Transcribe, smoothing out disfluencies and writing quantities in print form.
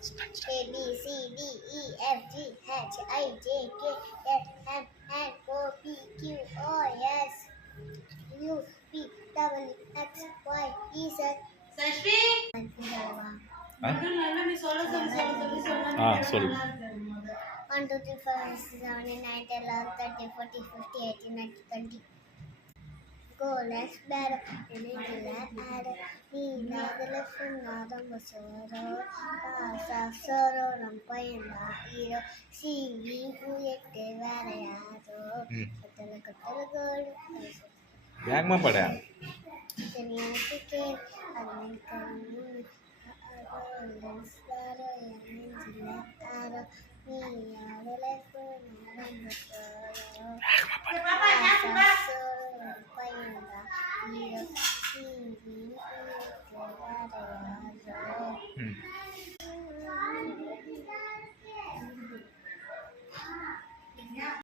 A B C D E F G H I J K L M N O P Q R S U V W X Y Z. Sashti சொல். 1 2 3 4 7 8 9 10 11 13 14 15 18 19 20. Go, let's better. நீனாதல சொன்னாதம் சோரோ ஆசா சோரோ நம்பயந்தா hero சீவி உயர்த்து வரையாதோ கத்தல கத்தல கோடு வேகமா பட எனக்கு கேள் அது கண்ணு ஆரோ நீ அதல சொன்னாதம் சோரோ ஆசா சோரோ